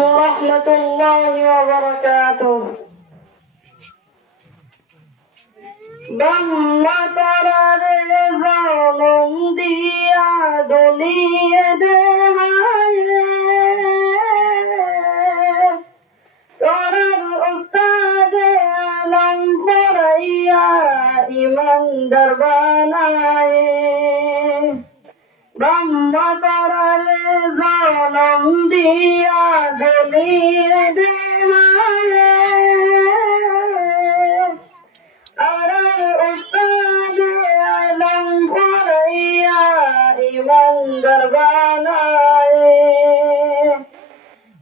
Warahmatullahi wabarakatuh. Bammatare zalum diya duniye dehaye Torar ustade alam faraya iman darbanaye Bammatare zalum diya duniye dehaye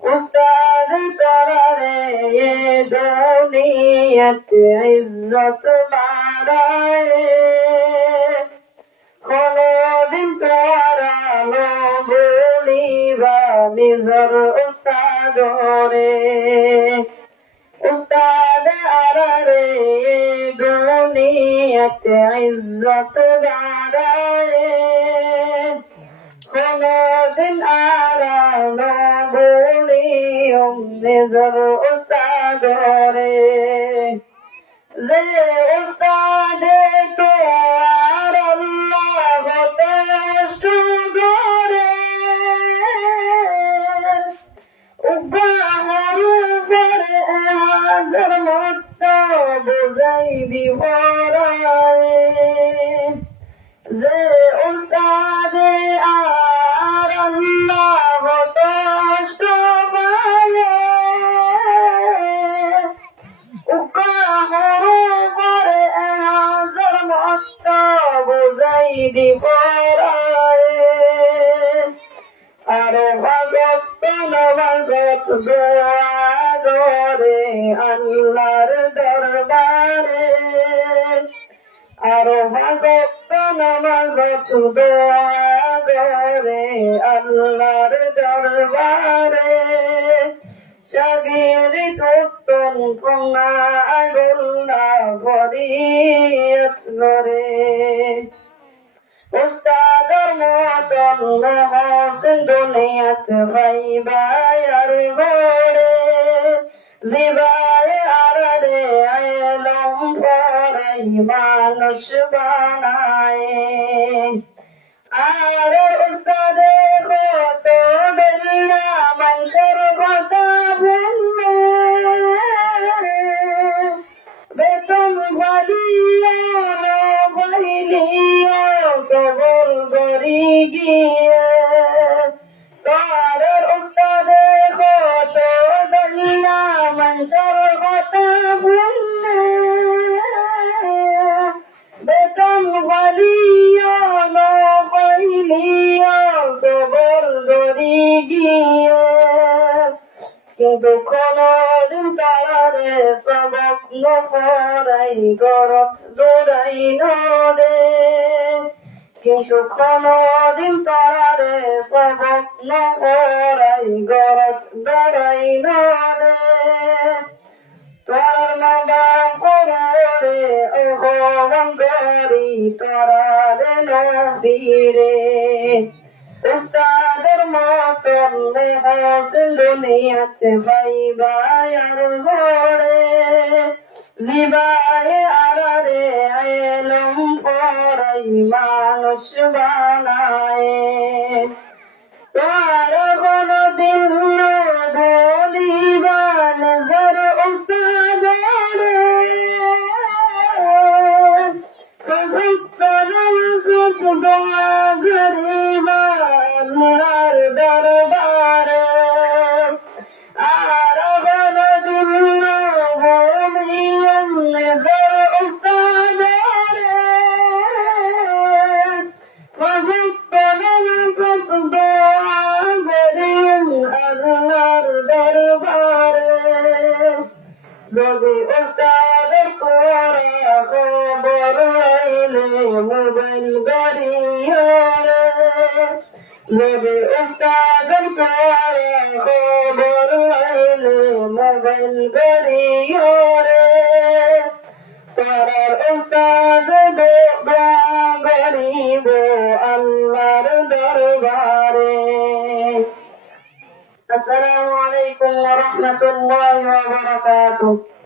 उस्ताद तररे ये दुनियत इज्जत बाराए कोनो दिन तोरा लो बोली निजर उस्ताद रे उस्ताद अररे ये दुनियत इज्जत बाराए कोनो दिन आरानो निजर उस्ताद रे जे उस्ताद तो आर अल्लाह शुगरे उगाहर फर हाजर मत बुझाई दीवाराए जे उस्ताद आर अल्लाह আল্লাহর দরবারে আরো ভাজত নামাজত দোয়া করে আল্লাহর দরবারে শাগিরি তুতন কোনা আগুল্লা ফরিয়ত করে উস্তাদর মতন মহসিন দুনিয়াত ভাইবায়ার ঘরে জিবায়ে আররে আলম ফরাই মানুষ বানায় আর উস্তাদে কত বেল্লা মানুষের কথা বললে বেতন ভালিয়া ভাইলিয়া সবর করি গিয়ে তার উস্তাদে কত বেল্লা মানুষের কথা বললে বেতন ভালিয়া ভাইলিয়া সবর করি গিয়ে কিন্তু কোনদিন তারে সবক নফরাই গরত দৌড়াই নদে কিন্তু কোনদিন তারে সবক নফরাই গরত দৌড়াই নদে তোর নবা কররে ওহম গরি তোরারে নবীরে উস্তাদের মতন মহসিন দুনিয়াতে ভাইবায়ার ঘরে জিবায়ে আররে আলম ফরাই মানুষ বানায় তার কোনদিন বলিবা নজর উস্তাদ রে দোয়া গরিবা আল্লাহর দরবারে আর কোনদিন বলিবা নজর উস্তাদ রে দোয়া গরিবা আল্লাহর দরবারে যদি উস্তাদের কোরা খবর আইলে মোবাইল গাড়িয়ে যদি উস্তাদের কোরা খবর আইলে মোবাইল গাড়িয়ে তার উস্তাদ দোয়া গরিব আল্লাহর দরবারে। আসসালামু আলাইকুম ورحمة الله وبركاته.